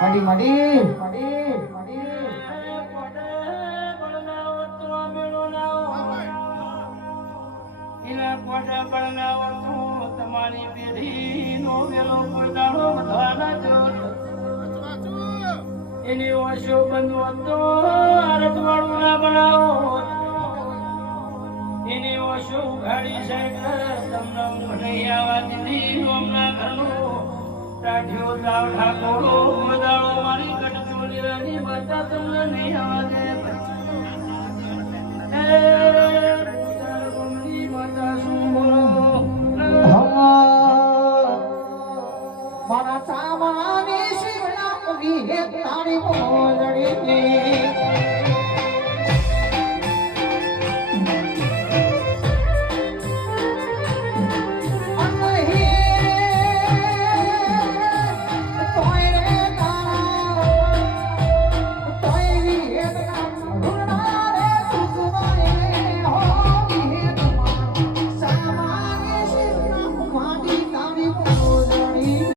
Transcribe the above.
મડી મડી તમારી પેઢી નો વેલો કોઈ દાડો વધવાના જો એની ઓછો બંધ હતો રજવાડું ના બનાવો એની ઓછો ઉઘાડી સાઈડ તમને ઊંઘ નહીં આવવા દીધી હમણાં ઘરનું રાઠ્યો દાવ ઠાકોરો દાડો મારી કટકોલીની માતા તમને નહીં આવવા દે માતા શું બોલો મારા ચામાની શિવના પગી હે તારી